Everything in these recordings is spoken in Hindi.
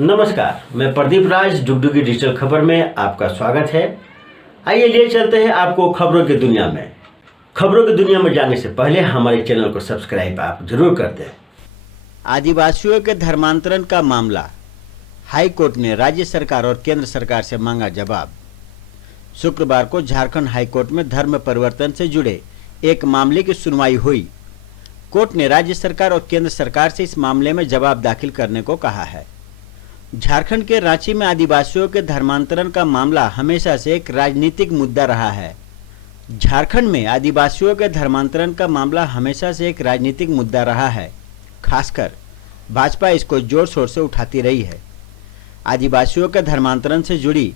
नमस्कार, मैं प्रदीप राज डुगडुगी डिजिटल खबर में आपका स्वागत है। आइए ले चलते हैं आपको खबरों की दुनिया में। खबरों की दुनिया में जाने से पहले हमारे चैनल को सब्सक्राइब आप जरूर कर दें। आदिवासियों के धर्मांतरण का मामला, हाई कोर्ट ने राज्य सरकार और केंद्र सरकार से मांगा जवाब। शुक्रवार को झारखंड हाई कोर्ट में धर्म परिवर्तन से जुड़े एक मामले की सुनवाई हुई। कोर्ट ने राज्य सरकार और केंद्र सरकार से इस मामले में जवाब दाखिल करने को कहा है। झारखंड के रांची में आदिवासियों के धर्मांतरण का मामला हमेशा से एक राजनीतिक मुद्दा रहा है। झारखंड में आदिवासियों के धर्मांतरण का मामला हमेशा से एक राजनीतिक मुद्दा रहा है। खासकर भाजपा इसको जोर शोर से उठाती रही है। आदिवासियों के धर्मांतरण से जुड़ी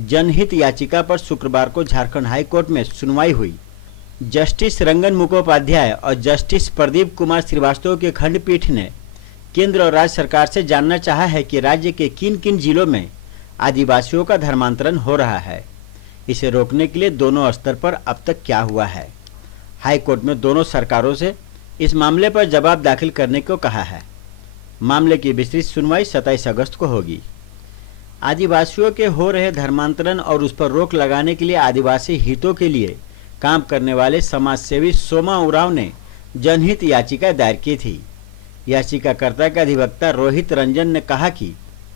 जनहित याचिका पर शुक्रवार को झारखंड हाई कोर्ट में सुनवाई हुई। जस्टिस रंगन मुखोपाध्याय और जस्टिस प्रदीप कुमार श्रीवास्तव की खंडपीठ ने केंद्र और राज्य सरकार से जानना चाहा है कि राज्य के किन किन जिलों में आदिवासियों का धर्मांतरण हो रहा है। इसे रोकने के लिए दोनों स्तर पर अब तक क्या हुआ है। हाई कोर्ट में दोनों सरकारों से इस मामले पर जवाब दाखिल करने को कहा है। मामले की विस्तृत सुनवाई 27 अगस्त को होगी। आदिवासियों के हो रहे धर्मांतरण और उस पर रोक लगाने के लिए आदिवासी हितों के लिए काम करने वाले समाजसेवी सोमा उरांव ने जनहित याचिका दायर की थी। याचिकाकर्ता के अधिवक्ता रोहित रंजन ने कहा कि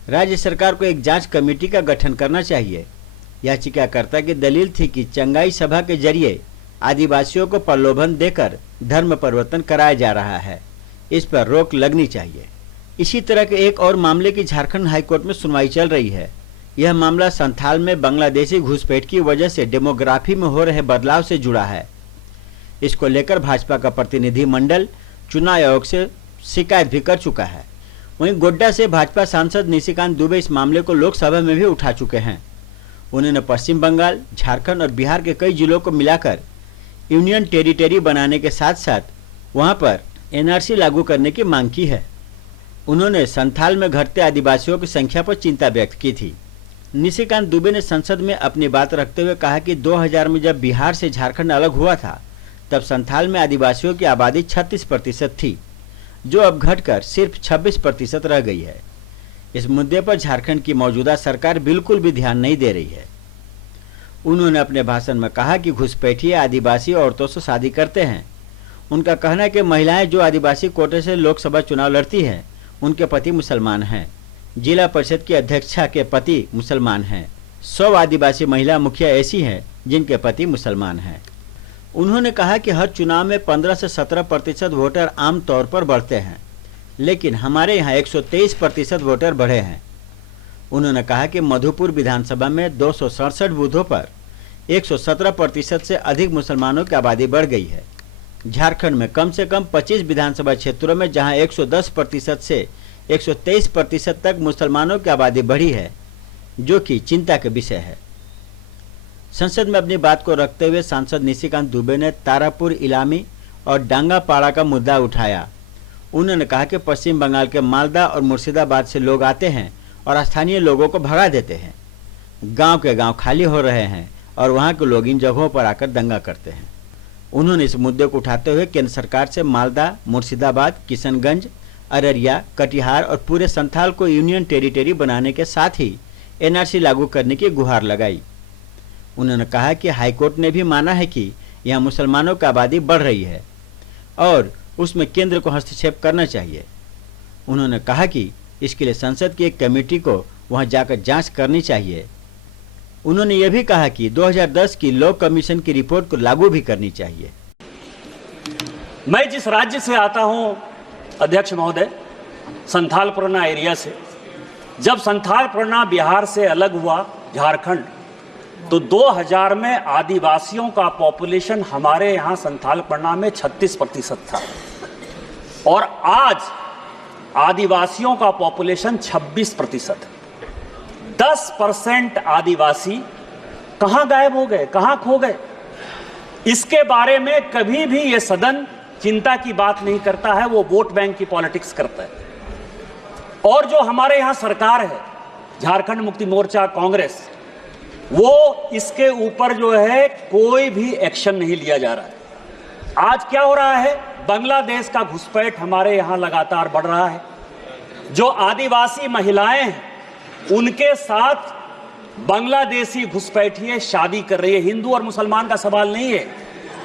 राज्य सरकार को एक जांच कमेटी का गठन करना चाहिए। याचिकाकर्ता की दलील थी कि चंगाई सभा के जरिए आदिवासियों को प्रलोभन देकर धर्म परिवर्तन कराया जा रहा है, इस पर रोक लगनी चाहिए। इसी तरह के एक और मामले की झारखंड हाईकोर्ट में सुनवाई चल रही है। यह मामला संथाल में बांग्लादेशी घुसपैठ की वजह से डेमोग्राफी में हो रहे बदलाव से जुड़ा है। इसको लेकर भाजपा का प्रतिनिधि मंडल चुनाव आयोग से शिकायत भी कर चुका है। वहीं गोड्डा से भाजपा सांसद निशिकांत दुबे इस मामले को लोकसभा में भी उठा चुके हैं। उन्होंने पश्चिम बंगाल, झारखंड और बिहार के कई जिलों को मिलाकर यूनियन टेरिटरी बनाने के साथ साथ वहां पर एनआरसी लागू करने की मांग की है। उन्होंने संथाल में घटते आदिवासियों की संख्या पर चिंता व्यक्त की थी। निशिकांत दुबे ने संसद में अपनी बात रखते हुए कहा कि 2000 में जब बिहार से झारखंड अलग हुआ था तब संथाल में आदिवासियों की आबादी 36% थी, जो अब घटकर सिर्फ 26% रह गई है। इस मुद्दे पर झारखंड की मौजूदा सरकार बिल्कुल भी ध्यान नहीं दे रही है। उन्होंने अपने भाषण में कहा कि घुसपैठिए आदिवासी औरतों से शादी करते हैं। उनका कहना है कि महिलाएं जो आदिवासी कोटे से लोकसभा चुनाव लड़ती हैं उनके पति मुसलमान हैं। जिला परिषद की अध्यक्षा के पति मुसलमान हैं। 100 आदिवासी महिला मुखिया ऐसी हैं जिनके पति मुसलमान हैं। उन्होंने कहा कि हर चुनाव में 15 से 17% वोटर आम तौर पर बढ़ते हैं, लेकिन हमारे यहाँ 123% वोटर बढ़े हैं। उन्होंने कहा कि मधुपुर विधानसभा में 267 बूथों पर 117% से अधिक मुसलमानों की आबादी बढ़ गई है। झारखंड में कम से कम 25 विधानसभा क्षेत्रों में जहां 110% से 123% तक मुसलमानों की आबादी बढ़ी है, जो कि चिंता का विषय है। संसद में अपनी बात को रखते हुए सांसद निशिकांत दुबे ने तारापुर, इलामी और डांगापाड़ा का मुद्दा उठाया। उन्होंने कहा कि पश्चिम बंगाल के मालदा और मुर्शिदाबाद से लोग आते हैं और स्थानीय लोगों को भगा देते हैं। गांव के गांव खाली हो रहे हैं और वहां के लोग इन जगहों पर आकर दंगा करते हैं। उन्होंने इस मुद्दे को उठाते हुए केंद्र सरकार से मालदा, मुर्शिदाबाद, किशनगंज, अररिया, कटिहार और पूरे संथाल को यूनियन टेरिटरी बनाने के साथ ही एनआरसी लागू करने की गुहार लगाई। उन्होंने कहा कि हाईकोर्ट ने भी माना है कि यहाँ मुसलमानों की आबादी बढ़ रही है और उसमें केंद्र को हस्तक्षेप करना चाहिए। उन्होंने कहा कि इसके लिए संसद की एक कमेटी को वहां जाकर जांच करनी चाहिए। उन्होंने यह भी कहा कि 2010 की लॉ कमीशन की रिपोर्ट को लागू भी करनी चाहिए। मैं जिस राज्य से आता हूं अध्यक्ष महोदय, संथाल परगना एरिया से, जब संथाल परगना बिहार से अलग हुआ झारखंड, तो 2000 में आदिवासियों का पॉपुलेशन हमारे यहाँ संथाल परगना में 36% था और आज आदिवासियों का पॉपुलेशन 26%। 10% आदिवासी कहां गायब हो गए, कहां खो गए? इसके बारे में कभी भी ये सदन चिंता की बात नहीं करता है, वो वोट बैंक की पॉलिटिक्स करता है। और जो हमारे यहां सरकार है, झारखंड मुक्ति मोर्चा, कांग्रेस, वो इसके ऊपर जो है कोई भी एक्शन नहीं लिया जा रहा है। आज क्या हो रहा है? बांग्लादेश का घुसपैठ हमारे यहां लगातार बढ़ रहा है। जो आदिवासी महिलाएं हैं उनके साथ बांग्लादेशी घुसपैठिए शादी कर रही है। हिंदू और मुसलमान का सवाल नहीं है।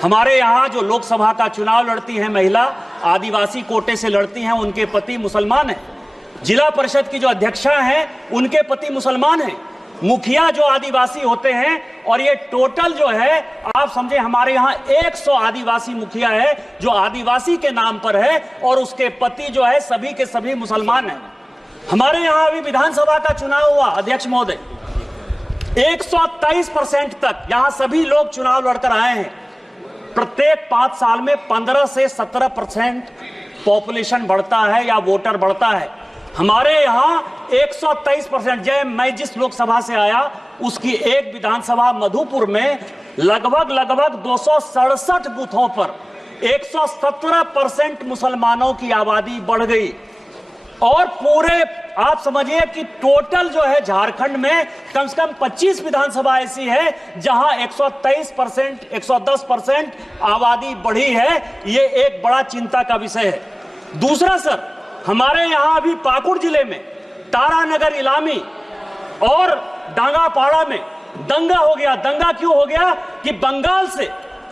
हमारे यहाँ जो लोकसभा का चुनाव लड़ती हैं महिला, आदिवासी कोटे से लड़ती हैं, उनके पति मुसलमान हैं। जिला परिषद की जो अध्यक्षा हैं उनके पति मुसलमान हैं। मुखिया जो आदिवासी होते हैं, और ये टोटल जो है आप समझे हमारे यहाँ 100 आदिवासी मुखिया है जो आदिवासी के नाम पर है, और उसके पति जो है सभी के सभी मुसलमान हैं। हमारे यहाँ अभी विधानसभा का चुनाव हुआ अध्यक्ष महोदय, 123% तक यहाँ सभी लोग चुनाव लड़कर आए हैं। प्रत्येक 5 साल में 15 से 17% पॉपुलेशन बढ़ता है या वोटर बढ़ता है। हमारे यहाँ 123%। मैं जिस लोकसभा से आया उसकी एक विधानसभा मधुपुर में लगभग 267 बूथों पर 117% मुसलमानों की आबादी बढ़ गई। और पूरे आप समझिए कि टोटल जो है झारखंड में कम से कम 25 विधानसभा ऐसी है जहां 123%, 110% आबादी बढ़ी है। ये एक बड़ा चिंता का विषय है। दूसरा सर, हमारे यहां अभी पाकुड़ जिले में तारानगर इलामी और डांगापाड़ा में दंगा हो गया। दंगा क्यों हो गया कि बंगाल से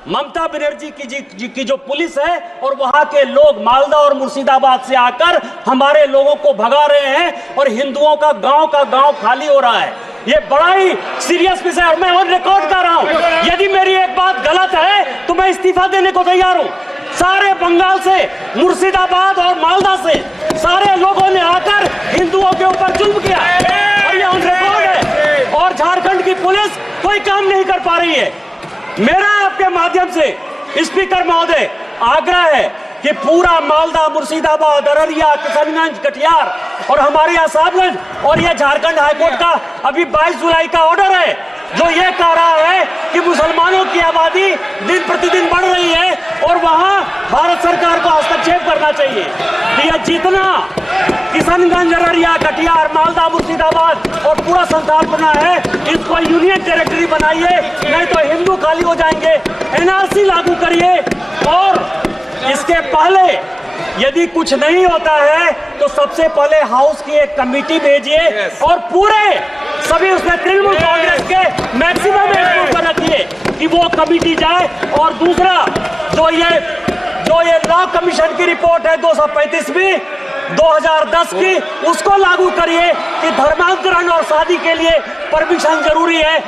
ममता बनर्जी की जो पुलिस है और वहां के लोग मालदा और मुर्शिदाबाद से आकर हमारे लोगों को भगा रहे हैं और हिंदुओं का गांव खाली हो रहा है। ये बड़ा ही सीरियस विषय है। मैं ऑन रिकॉर्ड कर रहा हूं, यदि मेरी एक बात गलत है तो मैं इस्तीफा देने को तैयार हूं। सारे बंगाल से, मुर्शिदाबाद और मालदा से सारे लोगों ने आकर हिंदुओं के ऊपर जुल्म किया और ये ऑन रिकॉर्ड है, और झारखंड की पुलिस कोई काम नहीं कर पा रही है। मेरा आपके माध्यम से स्पीकर महोदय आग्रह है कि पूरा मालदा, मुर्शिदाबाद, अररिया, किशनगंज, कटिहार और हमारे यहाँ साहबगंज, और ये झारखंड हाईकोर्ट का अभी 22 जुलाई का ऑर्डर है जो ये कह रहा है कि मुसलमानों की आबादी दिन प्रतिदिन बढ़ रही है और वहां भारत सरकार को हस्तक्षेप करना चाहिए कि यह जितना किशनगंज, अररिया, कटिहार, मालदा, मुर्शिदाबाद और पूरा संथालपना है इसको यूनियन टेरिटरी बनाइए, नहीं तो हिंदू खाली हो जाएंगे। एनआरसी लागू करिए, और इसके पहले यदि कुछ नहीं होता है तो सबसे पहले हाउस की एक कमेटी भेजिए और पूरे सभी उसमें तृणमूल कांग्रेस के मैक्सिमम एम्प्लॉय पर रखिए कि वो कमेटी जाए। और दूसरा जो ये लॉ कमीशन की रिपोर्ट है 235वीं 2010 की, उसको लागू करिए कि धर्मांतरण और शादी के लिए परमिशन जरूरी है।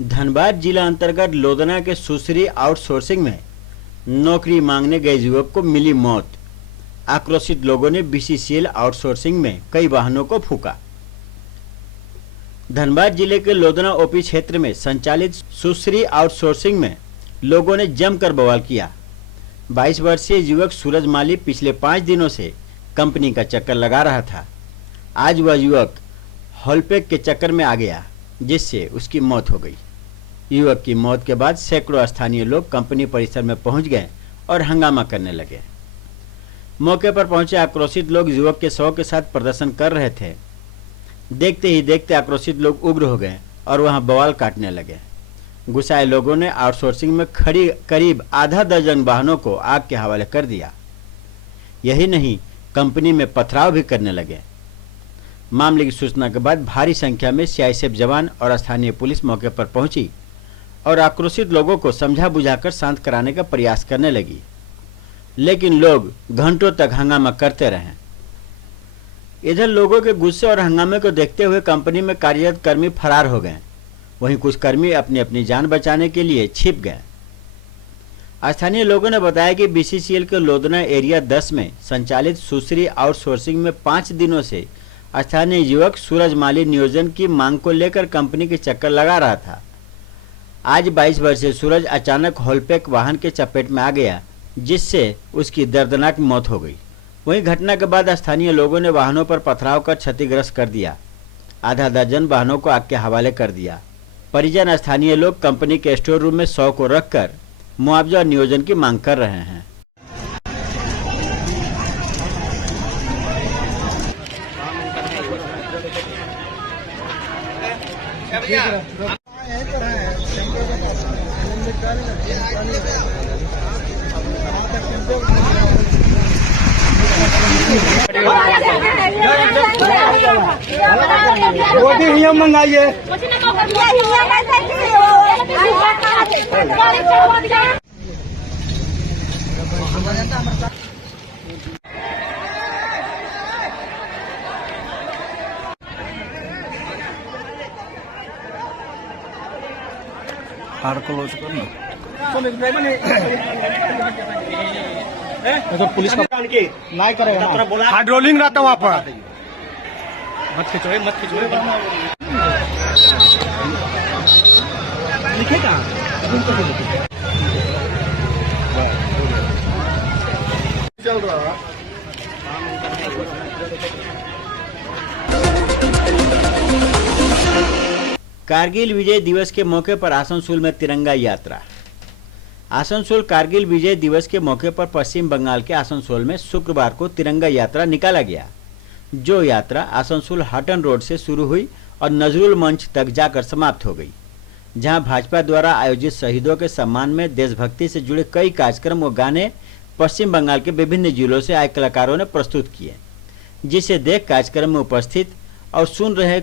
धनबाद जिला अंतर्गत लोधना के सुश्री आउटसोर्सिंग में नौकरी मांगने गए युवक को मिली मौत। आक्रोशित लोगों ने बीसीसीएल आउटसोर्सिंग में कई वाहनों को फूका। धनबाद जिले के लोधना ओपी क्षेत्र में संचालित सुश्री आउटसोर्सिंग में लोगों ने जमकर बवाल किया। 22 वर्षीय युवक सूरज माली पिछले 5 दिनों से कंपनी का चक्कर लगा रहा था। आज वह युवक हॉलपैक के चक्कर में आ गया, जिससे उसकी मौत हो गई। युवक की मौत के बाद सैकड़ों स्थानीय लोग कंपनी परिसर में पहुंच गए और हंगामा करने लगे। मौके पर पहुंचे आक्रोशित लोग युवक के शव के साथ प्रदर्शन कर रहे थे। देखते ही देखते आक्रोशित लोग उग्र हो गए और वहां बवाल काटने लगे। गुस्साए लोगों ने आउटसोर्सिंग में खड़ी करीब आधा दर्जन वाहनों को आग के हवाले कर दिया। यही नहीं, कंपनी में पथराव भी करने लगे। मामले की सूचना के बाद भारी संख्या में सीआईएसएफ जवान और स्थानीय पुलिस मौके पर पहुंची और आक्रोशित लोगों को समझा बुझाकर शांत कराने का प्रयास करने लगी, लेकिन लोग घंटों तक हंगामा करते रहे। इधर लोगों के गुस्से और हंगामे को देखते हुए कंपनी में कार्यरत कर्मी फरार हो गए। वहीं कुछ कर्मी अपनी अपनी जान बचाने के लिए छिप गए। स्थानीय लोगों ने बताया कि बीसीसीएल के लोधना एरिया 10 में संचालित सुश्री आउटसोर्सिंग में 5 दिनों से स्थानीय युवक सूरज माली नियोजन की मांग को लेकर कंपनी के चक्कर लगा रहा था। आज 22 वर्षीय सूरज अचानक हॉलपैक वाहन के चपेट में आ गया, जिससे उसकी दर्दनाक मौत हो गई। वहीं घटना के बाद स्थानीय लोगों ने वाहनों पर पथराव कर क्षतिग्रस्त कर दिया। आधा दर्जन वाहनों को आग के हवाले कर दिया। परिजन स्थानीय लोग कंपनी के स्टोर रूम में शव को रखकर मुआवजा और नियोजन की मांग कर रहे हैं। मंगाइए। तो पुलिस का नहीं करेगा, हाइड्रोलिंग रहता वहाँ पर। मत खिंचोए, मत खिंचोए। लिखेगा चल रहा। कारगिल विजय दिवस के मौके पर आसनसोल में तिरंगा यात्रा। आसनसोल कारगिल विजय दिवस के मौके पर पश्चिम बंगाल के आसनसोल में शुक्रवार को तिरंगा यात्रा निकाला गया, जो यात्रा आसनसोल हटन रोड से शुरू हुई और नजरुल मंच तक जाकर समाप्त हो गई, जहां भाजपा द्वारा आयोजित शहीदों के सम्मान में देशभक्ति से जुड़े कई कार्यक्रम व गाने पश्चिम बंगाल के विभिन्न जिलों से आए कलाकारों ने प्रस्तुत किए, जिसे देख कार्यक्रम में उपस्थित और सुन रहे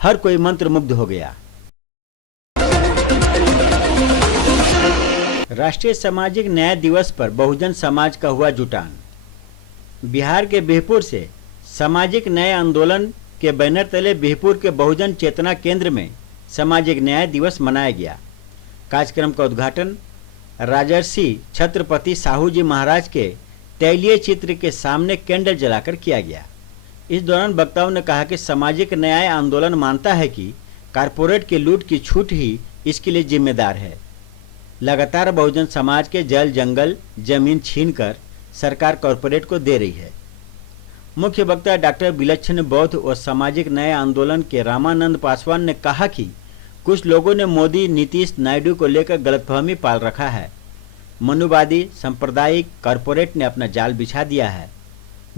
हर कोई मंत्रमुग्ध हो गया। राष्ट्रीय सामाजिक न्याय दिवस पर बहुजन समाज का हुआ जुटान। बिहार के बिहपुर से सामाजिक न्याय आंदोलन के बैनर तले बिहपुर के बहुजन चेतना केंद्र में सामाजिक न्याय दिवस मनाया गया। कार्यक्रम का उद्घाटन राजर्षि छत्रपति साहू जी महाराज के तैलीय चित्र के सामने कैंडल जलाकर किया गया। इस दौरान वक्ताओं ने कहा कि सामाजिक न्याय आंदोलन मानता है कि कारपोरेट की लूट की छूट ही इसके लिए जिम्मेदार है। लगातार बहुजन समाज के जल जंगल जमीन छीनकर सरकार कॉरपोरेट को दे रही है। मुख्य वक्ता डॉक्टर विलक्षण बौद्ध और सामाजिक न्याय आंदोलन के रामानंद पासवान ने कहा कि कुछ लोगों ने मोदी नीतीश नायडू को लेकर गलतफहमी पाल रखा है। मनुवादी सांप्रदायिक कॉरपोरेट ने अपना जाल बिछा दिया है,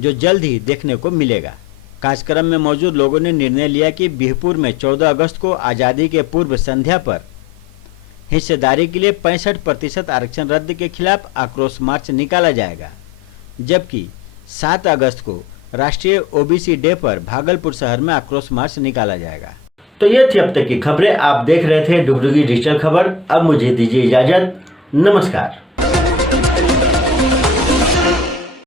जो जल्द ही देखने को मिलेगा। कार्यक्रम में मौजूद लोगों ने निर्णय लिया कि बिहपुर में 14 अगस्त को आज़ादी के पूर्व संध्या पर हिस्सेदारी के लिए 65% आरक्षण रद्द के खिलाफ आक्रोश मार्च निकाला जाएगा, जबकि 7 अगस्त को राष्ट्रीय ओबीसी डे पर भागलपुर शहर में आक्रोश मार्च निकाला जाएगा। तो ये थी अब तक की खबरें। आप देख रहे थे डुगडुगी डिजिटल खबर। अब मुझे दीजिए इजाजत। नमस्कार।